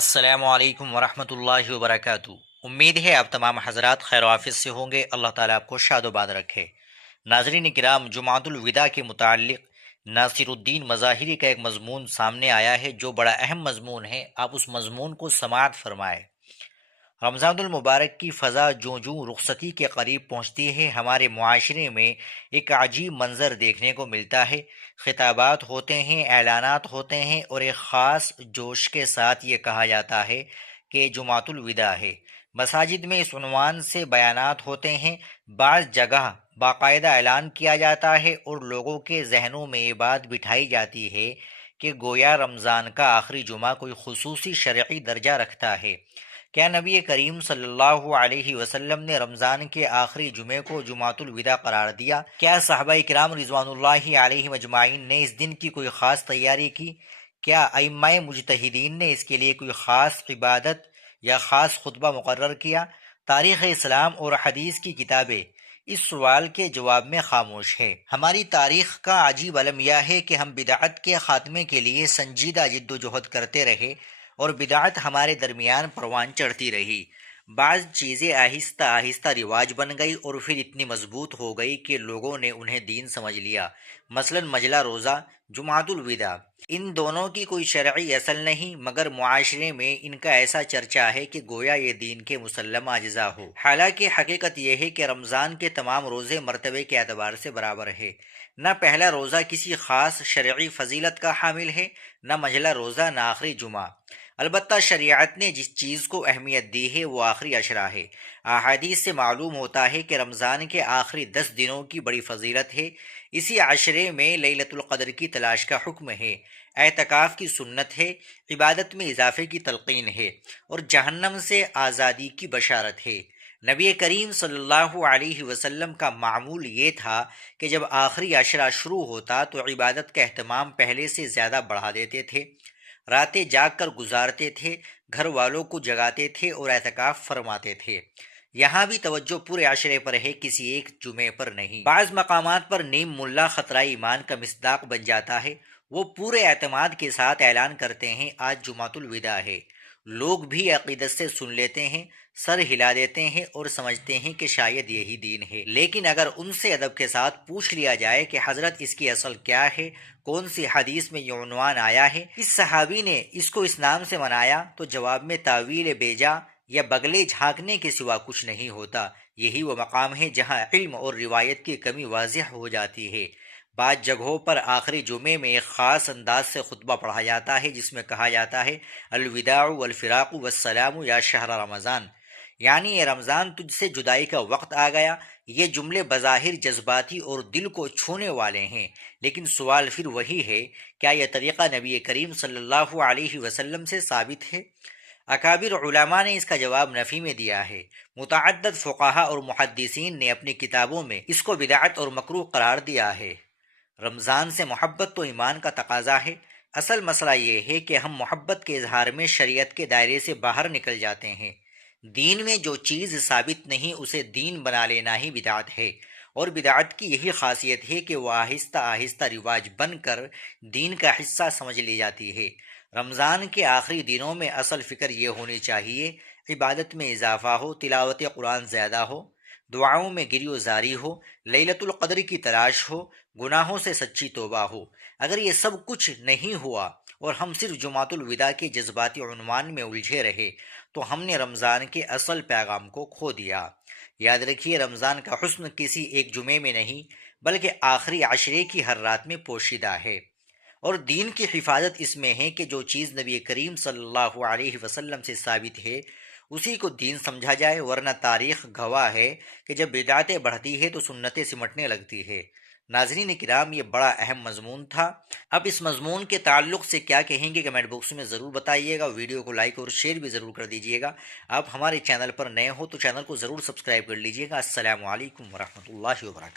السلام علیکم ورحمۃ اللہ وبرکاتہ۔ امید ہے آپ تمام حضرات خیر و عافیت سے ہوں گے۔ اللہ تعالیٰ آپ کو شاد و باد رکھے۔ ناظرین کرام، جمعۃ الوداع کے متعلق ناصر الدین مظاہری کا ایک مضمون سامنے آیا ہے جو بڑا اہم مضمون ہے۔ آپ اس مضمون کو سماعت فرمائے۔ رمضان المبارک کی فضا جوں جوں رخصتی کے قریب پہنچتی ہے، ہمارے معاشرے میں ایک عجیب منظر دیکھنے کو ملتا ہے۔ خطابات ہوتے ہیں، اعلانات ہوتے ہیں، اور ایک خاص جوش کے ساتھ یہ کہا جاتا ہے کہ جمعۃ الوداع ہے۔ مساجد میں اس عنوان سے بیانات ہوتے ہیں، بعض جگہ باقاعدہ اعلان کیا جاتا ہے، اور لوگوں کے ذہنوں میں یہ بات بٹھائی جاتی ہے کہ گویا رمضان کا آخری جمعہ کوئی خصوصی شرعی درجہ رکھتا ہے۔ کیا نبی کریم صلی اللہ علیہ وسلم نے رمضان کے آخری جمعے کو جمعۃ الوداع قرار دیا؟ کیا صحابہ کرام رضوان اللہ علیہم اجمعین نے اس دن کی کوئی خاص تیاری کی؟ کیا ائمہ مجتہدین نے اس کے لیے کوئی خاص عبادت یا خاص خطبہ مقرر کیا؟ تاریخ اسلام اور حدیث کی کتابیں اس سوال کے جواب میں خاموش ہے۔ ہماری تاریخ کا عجیب المیہ ہے کہ ہم بدعت کے خاتمے کے لیے سنجیدہ جد و جہد کرتے رہے، اور بدعت ہمارے درمیان پروان چڑھتی رہی۔ بعض چیزیں آہستہ آہستہ رواج بن گئی اور پھر اتنی مضبوط ہو گئی کہ لوگوں نے انہیں دین سمجھ لیا۔ مثلا مجلہ روزہ، جمعۃ الوداع، ان دونوں کی کوئی شرعی اصل نہیں، مگر معاشرے میں ان کا ایسا چرچا ہے کہ گویا یہ دین کے مسلم اجزاء ہو۔ حالانکہ حقیقت یہ ہے کہ رمضان کے تمام روزے مرتبے کے اعتبار سے برابر ہے۔ نہ پہلا روزہ کسی خاص شرعی فضیلت کا حامل ہے، نہ مجلہ روزہ، نہ آخری جمعہ۔ البتہ شریعت نے جس چیز کو اہمیت دی ہے وہ آخری عشرہ ہے۔ احادیث سے معلوم ہوتا ہے کہ رمضان کے آخری 10 دنوں کی بڑی فضیلت ہے۔ اسی عشرے میں لیلۃ القدر کی تلاش کا حکم ہے، اعتکاف کی سنت ہے، عبادت میں اضافے کی تلقین ہے، اور جہنم سے آزادی کی بشارت ہے۔ نبی کریم صلی اللہ علیہ وسلم کا معمول یہ تھا کہ جب آخری عشرہ شروع ہوتا تو عبادت کا اہتمام پہلے سے زیادہ بڑھا دیتے تھے، راتیں جاگ کر گزارتے تھے، گھر والوں کو جگاتے تھے اور اعتکاف فرماتے تھے۔ یہاں بھی توجہ پورے عشرے پر ہے، کسی ایک جمعے پر نہیں۔ بعض مقامات پر نیم ملا خطرہ ایمان کا مصداق بن جاتا ہے، وہ پورے اعتماد کے ساتھ اعلان کرتے ہیں آج جمعۃ الوداع ہے۔ لوگ بھی عقیدت سے سن لیتے ہیں، سر ہلا دیتے ہیں اور سمجھتے ہیں کہ شاید یہی دین ہے۔ لیکن اگر ان سے ادب کے ساتھ پوچھ لیا جائے کہ حضرت اس کی اصل کیا ہے، کون سی حدیث میں یہ عنوان آیا ہے، کس صحابی نے اس کو اس نام سے منایا، تو جواب میں تعویل بیجا یا بگلے جھانکنے کے سوا کچھ نہیں ہوتا۔ یہی وہ مقام ہے جہاں علم اور روایت کی کمی واضح ہو جاتی ہے۔ بعض جگہوں پر آخری جمعے میں ایک خاص انداز سے خطبہ پڑھا جاتا ہے جس میں کہا جاتا ہے الوداع والفراق والسلام یا شہر رمضان، یعنی یہ رمضان تجھ سے جدائی کا وقت آ گیا۔ یہ جملے بظاہر جذباتی اور دل کو چھونے والے ہیں، لیکن سوال پھر وہی ہے، کیا یہ طریقہ نبی کریم صلی اللہ علیہ وسلم سے ثابت ہے؟ اکابر علماء نے اس کا جواب نفی میں دیا ہے۔ متعدد فقہا اور محدثین نے اپنی کتابوں میں اس کو بدعت اور مکروہ قرار دیا ہے۔ رمضان سے محبت تو ایمان کا تقاضا ہے۔ اصل مسئلہ یہ ہے کہ ہم محبت کے اظہار میں شریعت کے دائرے سے باہر نکل جاتے ہیں۔ دین میں جو چیز ثابت نہیں اسے دین بنا لینا ہی بدعت ہے، اور بدعت کی یہی خاصیت ہے کہ وہ آہستہ آہستہ رواج بن کر دین کا حصہ سمجھ لی جاتی ہے۔ رمضان کے آخری دنوں میں اصل فکر یہ ہونی چاہیے، عبادت میں اضافہ ہو، تلاوت قرآن زیادہ ہو، دعاؤں میں گری و زاری ہو، لیلۃ القدر کی تلاش ہو، گناہوں سے سچی توبہ ہو۔ اگر یہ سب کچھ نہیں ہوا اور ہم صرف جمعۃ الوداع کے جذباتی عنوان میں الجھے رہے تو ہم نے رمضان کے اصل پیغام کو کھو دیا۔ یاد رکھیے، رمضان کا حسن کسی ایک جمعے میں نہیں بلکہ آخری عشرے کی ہر رات میں پوشیدہ ہے، اور دین کی حفاظت اس میں ہے کہ جو چیز نبی کریم صلی اللہ علیہ وسلم سے ثابت ہے اسی کو دین سمجھا جائے، ورنہ تاریخ گواہ ہے کہ جب بدعتیں بڑھتی ہے تو سنتیں سمٹنے لگتی ہے۔ ناظرین کرام، یہ بڑا اہم مضمون تھا۔ اب اس مضمون کے تعلق سے کیا کہیں گے کمنٹ باکس میں ضرور بتائیے گا۔ ویڈیو کو لائک اور شیئر بھی ضرور کر دیجیے گا۔ آپ ہمارے چینل پر نئے ہو تو چینل کو ضرور سبسکرائب کر لیجیے گا۔ السلام علیکم ورحمۃ اللہ وبرکاتہ۔